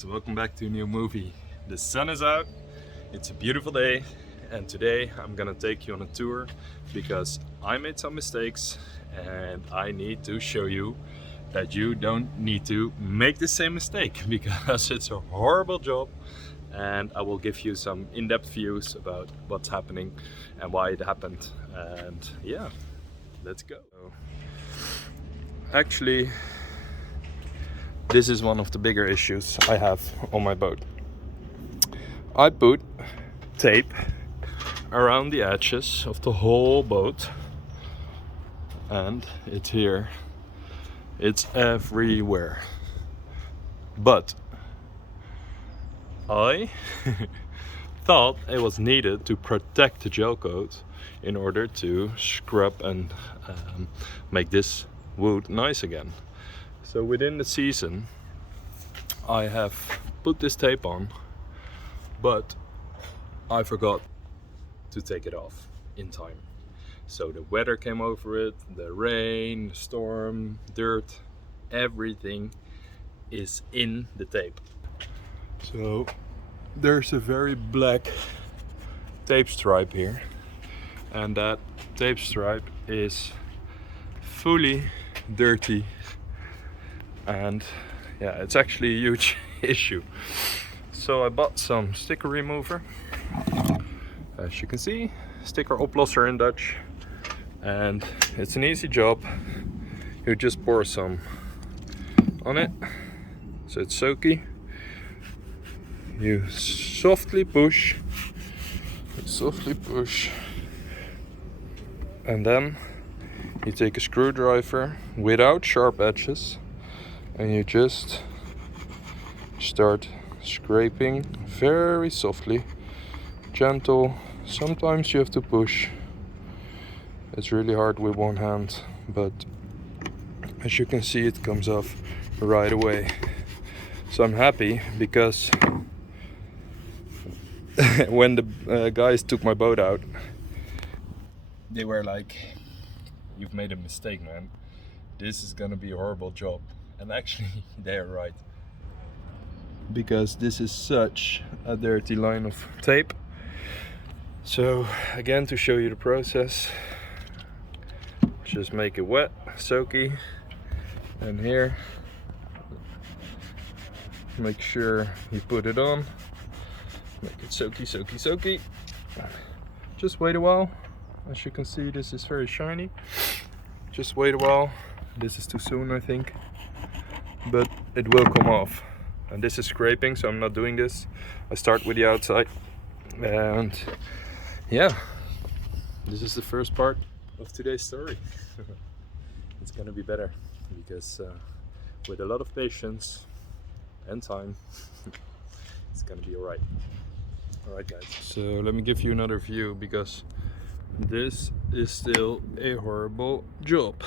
guys, welcome back to a new movie. The sun is out, it's a beautiful day, and today I'm gonna take you on a tour because I made some mistakes and I need to show you that you don't need to make the same mistake because it's a horrible job, and I will give you some in-depth views about what's happening and why it happened. And yeah, let's go. Actually, this is one of the bigger issues I have on my boat. I put tape around the edges of the whole boat, and it's here. It's everywhere. But I thought it was needed to protect the gel coat in order to scrub and make this wood nice again. So within the season I have put this tape on, but I forgot to take it off in time. So the weather came over it, the rain, the storm, dirt, everything is in the tape. So there's a very black tape stripe here, and that tape stripe is fully dirty, and yeah, it's actually a huge issue. So I bought some sticker remover, as you can see, sticker oplosser in Dutch, and it's an easy job. You just pour some on it so it's soaky. You softly push, and then you take a screwdriver without sharp edges and you just start scraping very softly, gentle. Sometimes you have to push. It's really hard with one hand, but as you can see, it comes off right away. So I'm happy because when the guys took my boat out, they were like, "You've made a mistake, man. This is gonna be a horrible job." And actually, they're right. Because this is such a dirty line of tape. So again, to show you the process, just make it wet, soaky, and here, make sure you put it on, make it soaky. Just wait a while. As you can see, this is very shiny. Just wait a while. This is too soon, I think, but it will come off. And this is scraping, so I'm not doing this. I start with the outside, and yeah, this is the first part of today's story. It's gonna be better because with a lot of patience and time, it's gonna be alright. Alright guys, so let me give you another view because this is still a horrible job.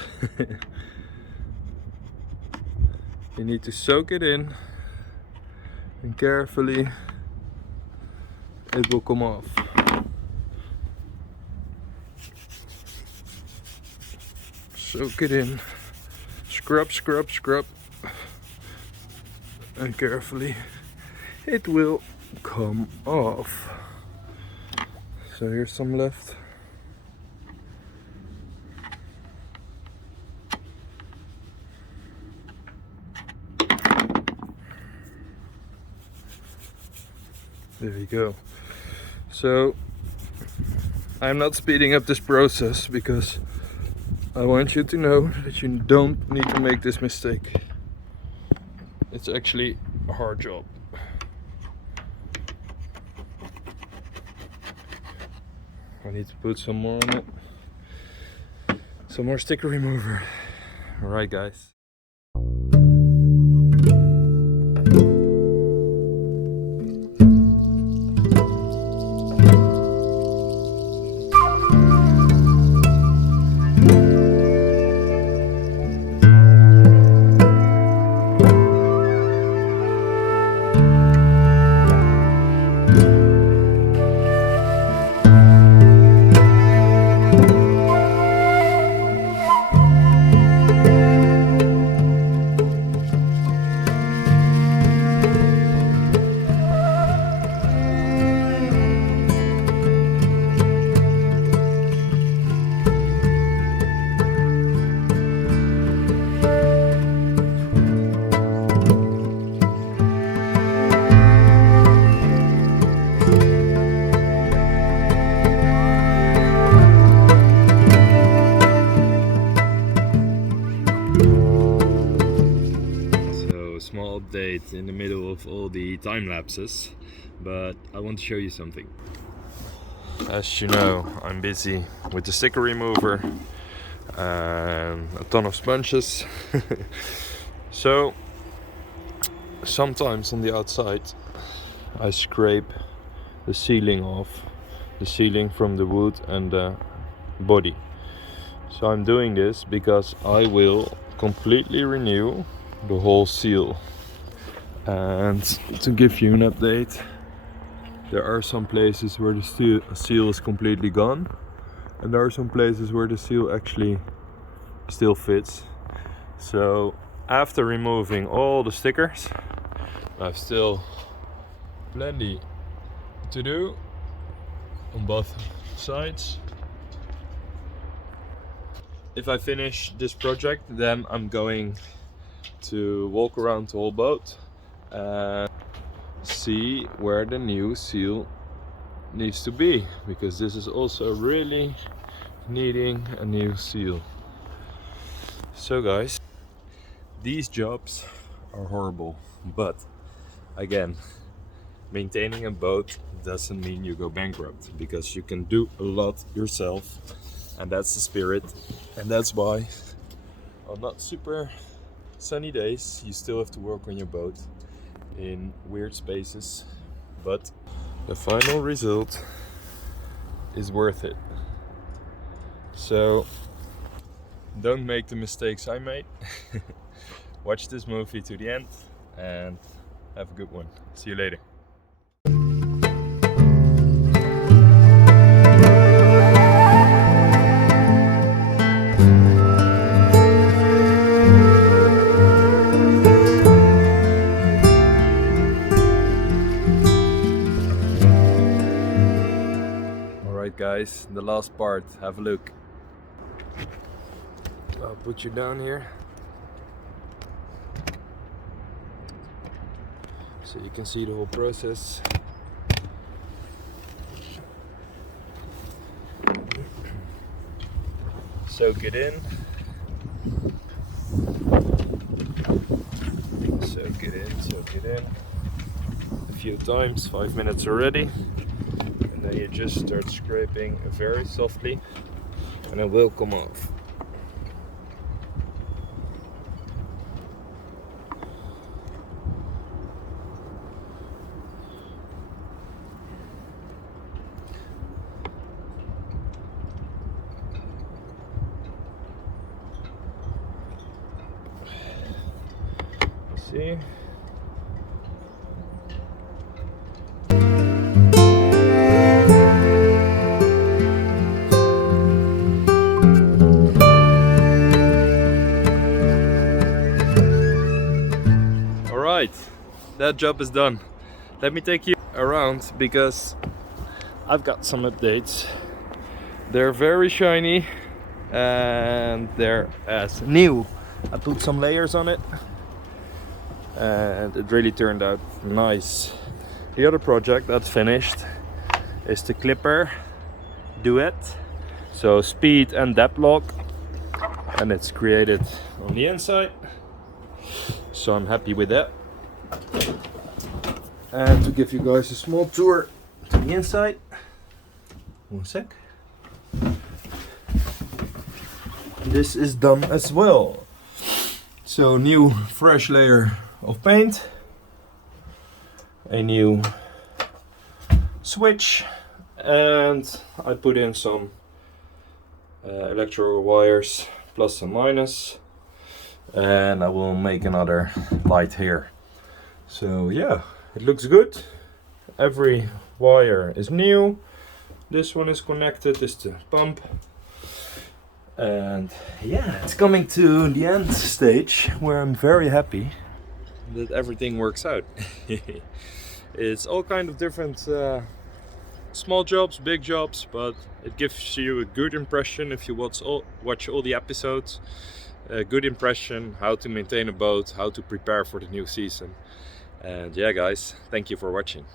You need to soak it in, and carefully it will come off. Soak it in, scrub, and carefully it will come off. So here's some left. There you go. So I'm not speeding up this process because I want you to know that you don't need to make this mistake. It's actually a hard job. I need to put some more on it. Some more sticker remover. Alright guys. update in the middle of all the time lapses, but I want to show you something. As you know, I'm busy with the sticker remover and a ton of sponges. So sometimes on the outside I scrape the sealing off, the sealing from the wood and the body. So I'm doing this because I will completely renew the whole seal. And to give you an update, there are some places where the seal is completely gone, and there are some places where the seal actually still fits. So after removing all the stickers, I've still plenty to do on both sides. If I finish this project, then I'm going to walk around the whole boat and see where the new seal needs to be, because this is also really needing a new seal. So guys, these jobs are horrible, but again, maintaining a boat doesn't mean you go bankrupt, because you can do a lot yourself, and that's the spirit. And that's why on not super sunny days you still have to work on your boat in weird spaces, but the final result is worth it. So don't make the mistakes I made. Watch this movie to the end and have a good one. See you later. Alright guys, the last part, have a look. I'll put you down here so you can see the whole process. Soak it in. Soak it in, soak it in. A few times, 5 minutes already. And then you just start scraping very softly and it will come off. See? Alright, that job is done. Let me take you around because I've got some updates. They're very shiny and they're as new. I put some layers on it and it really turned out nice. The other project that's finished is the clipper duet, so speed and depth lock, and it's created on the inside, so I'm happy with that. And to give you guys a small tour to the inside, one sec, this is done as well. So new fresh layer of paint, a new switch, and I put in some electrical wires plus and minus, and I will make another light here. So yeah, it looks good. Every wire is new. This one is connected, this is the pump. And yeah, it's coming to the end stage where I'm very happy that everything works out. It's all kind of different small jobs, big jobs, but it gives you a good impression if you watch all the episodes. A good impression how to maintain a boat, how to prepare for the new season. And yeah guys, thank you for watching.